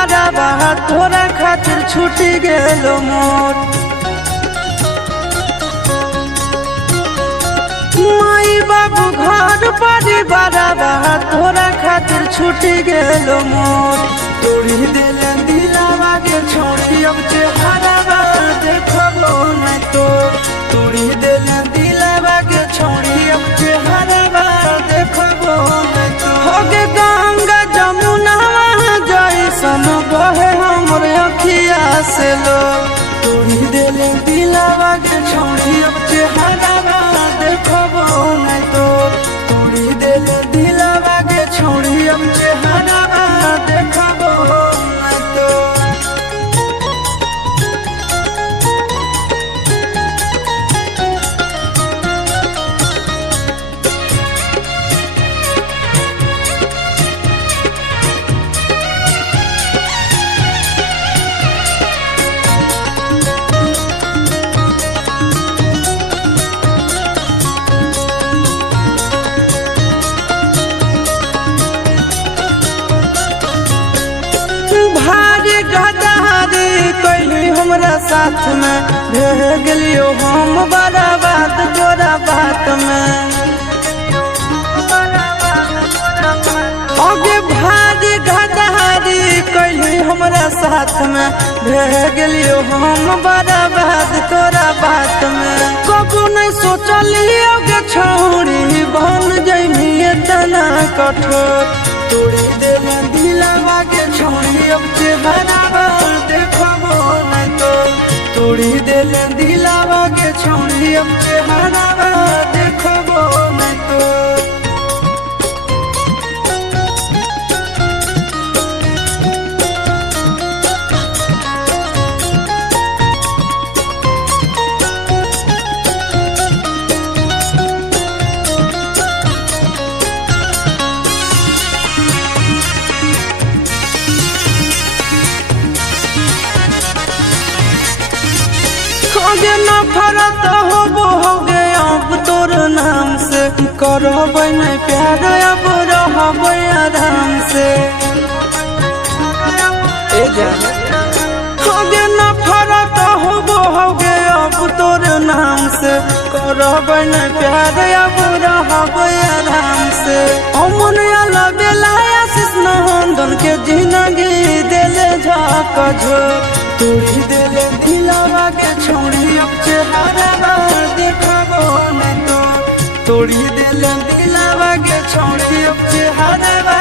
बड़ा बात तोरा खातिर छूटी गेलो मोर। माई बाबू घर परिवार बात तोरा खातिर छूटी गेलो मोर। तोड़ी दिल दिलावा के छोड़ी अब चेहरा देखबो न तो। तोड़ी दिल दिलावा के छोड़ी अब चेहरा देखबो न तो। होगे गंगा जमुना जैसन बहे हमर अखिया से लो। तोड़ी दिल दिलावा के छोड़ी अब चेहरा देखबो न तो। तोड़ी दिल दिलावा के छोड़ी अब चेहरा देखबो न तो। भारी गदारी कैली हमरा साथ में रह गेलियो हम बड़ा बात तोरा बात में। आगे भारी गदारी कैली हमरा साथ में रह गेलियो हम बड़ा बात तोरा बात में। कबू नहीं सोचलियो के छोड़ी बन जइमी इतना कठोर। तोड़ी दिल दिलावा के छोड़ी अब चेहरा देखबो न तो। तोड़ी दिल दिलावा के छोड़ी अब चेहरा देखबो न तो। आगे नफरत होगे अब तोर नाम से। करबै नहीं प्यार अब रहबै आराम से। आगे नफरत होगे अब तोर नाम से। करबै नहीं प्यार अब रहबै आराम से। अमन बेला आशीष नंदन के जिंदगी दिल झाक झो। तोड़ी दिल दिलावा के छोड़ी अब चेहरा देखबो न तो। तोड़ी दिल दिलावा के छोड़ी अब चेहरा